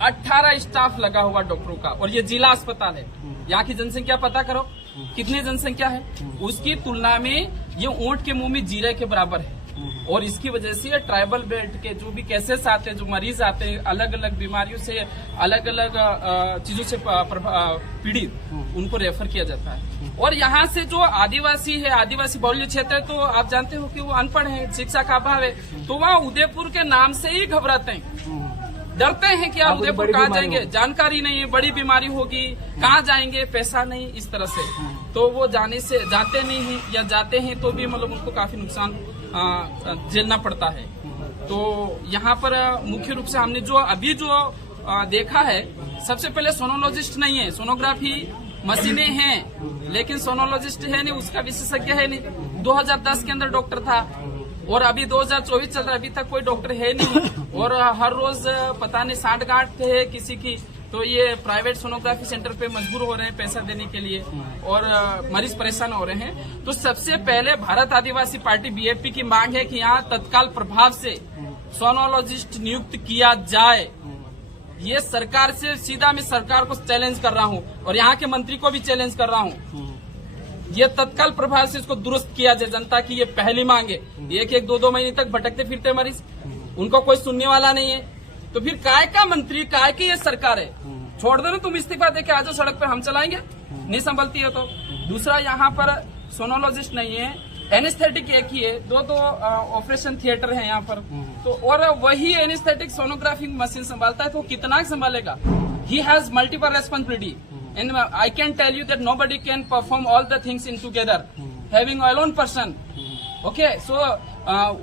18 staff लगा हुआ डॉक्टरों का, और ये जिला अस्पताल है। यहाँ की जनसंख्या पता करो कितनी जनसंख्या है, उसकी तुलना में ये ऊंट के मुंह में जीरे के बराबर है। और इसकी वजह से ये ट्राइबल बेल्ट के जो भी केसेस आते हैं, जो मरीज आते हैं अलग अलग बीमारियों से, अलग अलग चीजों से पीड़ित, उनको रेफर किया जाता है। और यहाँ से जो आदिवासी है, आदिवासी बहुल्य क्षेत्र है, तो आप जानते हो कि वो अनपढ़ है, शिक्षा का अभाव है, तो वहाँ उदयपुर के नाम से ही घबराते हैं, डरते हैं कि आप उदयपुर कहाँ जाएंगे, जानकारी नहीं है, बड़ी बीमारी होगी, कहाँ जाएंगे, पैसा नहीं, इस तरह से तो वो जाते नहीं है, या जाते हैं तो भी मतलब उनको काफी नुकसान झेलना पड़ता है। तो यहाँ पर मुख्य रूप से हमने जो अभी देखा है, सबसे पहले सोनोलॉजिस्ट नहीं है, सोनोग्राफी मशीनें हैं लेकिन सोनोलॉजिस्ट है नहीं, उसका विशेषज्ञ है नहीं। 2010 के अंदर डॉक्टर था और अभी 2024 चल रहा है, अभी तक कोई डॉक्टर है नहीं। और हर रोज पता नहीं सांठ-गांठ है किसी की, तो ये प्राइवेट सोनोग्राफी सेंटर पे मजबूर हो रहे हैं पैसा देने के लिए, और मरीज परेशान हो रहे हैं। तो सबसे पहले भारत आदिवासी पार्टी बीएपी की मांग है कि यहाँ तत्काल प्रभाव से सोनोलॉजिस्ट नियुक्त किया जाए। ये सरकार से सीधा मैं सरकार को चैलेंज कर रहा हूँ और यहाँ के मंत्री को भी चैलेंज कर रहा हूँ, ये तत्काल प्रभाव से इसको दुरुस्त किया जाए। जनता की ये पहली मांग है। एक 2 महीने तक भटकते फिरते मरीज, उनको कोई सुनने वाला नहीं है, तो फिर काय का मंत्री, काय की ये सरकार है? छोड़ दो ना, तुम इस्तीफा देके आ जाओ सड़क पर, हम चलाएंगे, नहीं संभलती है तो। दूसरा, यहाँ पर सोनोलॉजिस्ट नहीं है, एनेस्थेटिक एक ही है, 2 ऑपरेशन थिएटर है यहाँ पर, तो और वही एनेस्थेटिक सोनोग्राफी मशीन संभालता है, तो कितना संभालेगा? He has multiple responsibility and I can tell you that nobody can perform all the things in together, having a lone person. Okay, so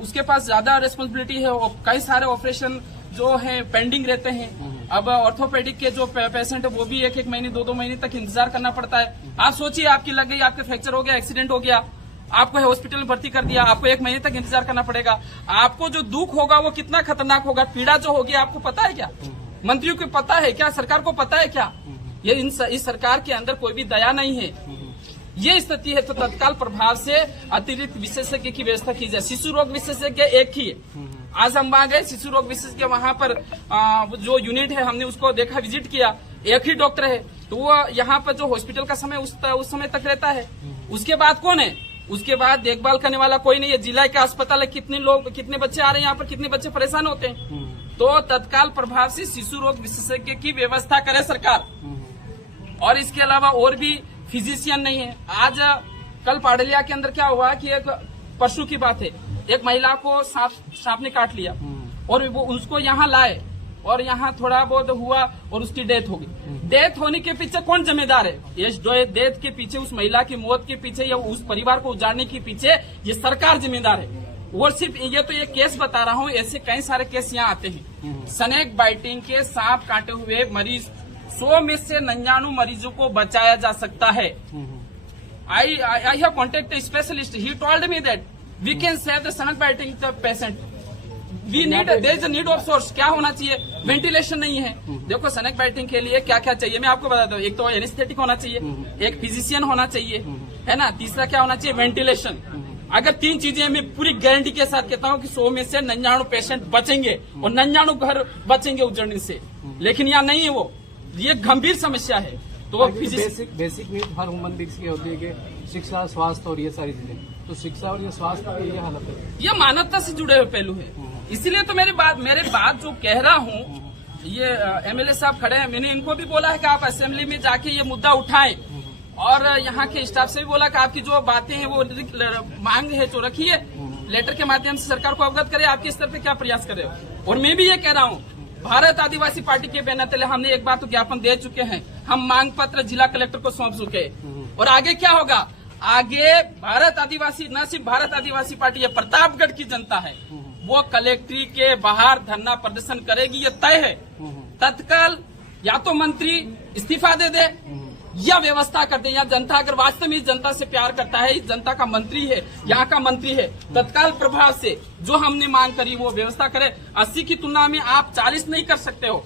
उसके पास ज्यादा रेस्पॉन्सिबिलिटी है, और कई सारे ऑपरेशन जो है पेंडिंग रहते हैं। अब ऑर्थोपेडिक के जो पेशेंट है वो भी 1 महीने 2 महीने तक इंतजार करना पड़ता है। आप सोचिए, आपकी लग गई, आपके फ्रैक्चर हो गया, एक्सीडेंट हो गया, आपको हॉस्पिटल में भर्ती कर दिया, आपको 1 महीने तक इंतजार करना पड़ेगा। आपको जो दुख होगा वो कितना खतरनाक होगा, पीड़ा जो होगी, आपको पता है क्या? मंत्रियों को पता है क्या? सरकार को पता है क्या? ये इस सरकार के अंदर कोई भी दया नहीं है। ये स्थिति है तो तत्काल प्रभाव से अतिरिक्त विशेषज्ञ की व्यवस्था की जाए। शिशु रोग विशेषज्ञ एक ही है। आज हम वहां गए, शिशु रोग विशेषज्ञ वहां पर जो यूनिट है हमने उसको देखा, विजिट किया, एक ही डॉक्टर है, तो वो यहाँ पर जो हॉस्पिटल का समय उस समय तक रहता है। उसके बाद कौन है? उसके बाद देखभाल करने वाला कोई नहीं है। जिला का अस्पताल है, कितने बच्चे आ रहे हैं यहाँ पर, कितने बच्चे परेशान होते हैं। तो तत्काल प्रभाव से शिशु रोग विशेषज्ञ की व्यवस्था करे सरकार। और इसके अलावा और भी फिजिशियन नहीं है। आज कल पाडलिया के अंदर क्या हुआ कि एक परसों की बात है, एक महिला को सांप ने काट लिया और वो उसको यहाँ लाए और यहाँ थोड़ा बहुत हुआ और उसकी डेथ हो गई। डेथ होने के पीछे कौन जिम्मेदार है? इस डेथ के पीछे, उस महिला की मौत के पीछे या उस परिवार को उजाड़ने के पीछे ये सरकार जिम्मेदार है। और सिर्फ ये तो ये केस बता रहा हूँ, ऐसे कई सारे केस यहाँ आते हैं। स्नेक बाइटिंग के, सांप काटे हुए मरीज 100 में से 99 मरीजों को बचाया जा सकता है। I have contacted a specialist. He told me that we can save the snake biting the patient. We need, there is a need of source. क्या होना चाहिए? वेंटिलेशन नहीं है। देखो, स्नेक बाइटिंग के लिए क्या क्या चाहिए मैं आपको बताता हूँ। एक तो एनेस्थेटिक होना चाहिए, एक फिजिशियन होना चाहिए, है ना, तीसरा क्या होना चाहिए? वेंटिलेशन। अगर 3 चीजें मैं पूरी गारंटी के साथ कहता हूँ कि 100 में से 99 पेशेंट बचेंगे और 99 घर बचेंगे उजड़ने से। लेकिन यहाँ नहीं है वो, ये गंभीर समस्या है। तो बेसिक नीड हर ह्यूमन बींग्स की होती है कि शिक्षा, स्वास्थ्य और ये सारी चीजें, तो शिक्षा और ये स्वास्थ्य की ये हालत है। ये मानवता से जुड़े हुए पहलू है। इसीलिए तो मेरे बात जो कह रहा हूँ, ये एमएलए साहब खड़े हैं, मैंने इनको भी बोला है कि आप असेंबली में जाके ये मुद्दा उठाएं, और यहाँ के स्टाफ से भी बोला कि आपकी जो बातें हैं वो मांग है जो रखिए, लेटर के माध्यम से सरकार को अवगत करे, आपके स्तर पे क्या प्रयास करे। और मैं भी ये कह रहा हूँ, भारत आदिवासी पार्टी के बैनर तले हमने एक बार तो ज्ञापन दे चुके हैं, हम मांग पत्र जिला कलेक्टर को सौंप चुके। और आगे क्या होगा? आगे भारत आदिवासी, न सिर्फ भारत आदिवासी पार्टी, ये प्रतापगढ़ की जनता है, वो कलेक्ट्री के बाहर धरना प्रदर्शन करेगी, ये तय है। तत्काल या तो मंत्री इस्तीफा दे या व्यवस्था कर दे, या जनता अगर वास्तव में इस जनता से प्यार करता है, इस जनता का मंत्री है, यहाँ का मंत्री है, तत्काल प्रभाव से जो हमने मांग करी वो व्यवस्था करे। 80 की तुलना में आप 40 नहीं कर सकते हो,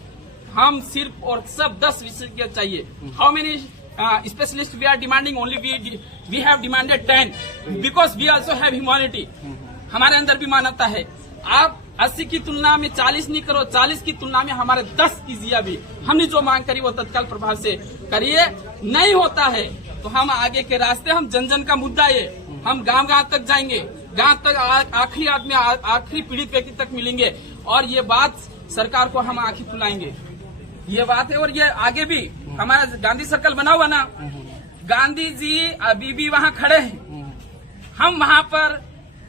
हम सिर्फ और सब 10 विशेषज्ञ चाहिए। How many specialist we are demanding? Only we have demanded 10 because we also have humanity. हमारे अंदर भी मानवता है। आप 80 की तुलना में 40 नहीं करो, 40 की तुलना में हमारे 10 कीजिए। अभी हमने जो मांग करी वो तत्काल प्रभाव से करिए। नहीं होता है तो हम आगे के रास्ते, हम जन जन का मुद्दा ये, हम गांव गांव तक जाएंगे, गांव तक आखिरी आदमी, आखिरी पीड़ित व्यक्ति तक मिलेंगे और ये बात सरकार को हम आंखें खुलाएंगे। ये बात है। और ये आगे भी हमारा गांधी सर्कल बना हुआ ना, गांधी जी अभी भी वहाँ खड़े हैं, हम वहाँ पर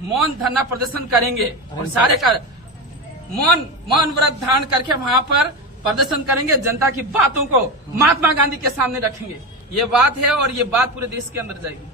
मौन धरना प्रदर्शन करेंगे और सारे का मौन व्रत धारण करके वहाँ पर प्रदर्शन करेंगे, जनता की बातों को महात्मा गांधी के सामने रखेंगे। ये बात है और ये बात पूरे देश के अंदर जाएगी।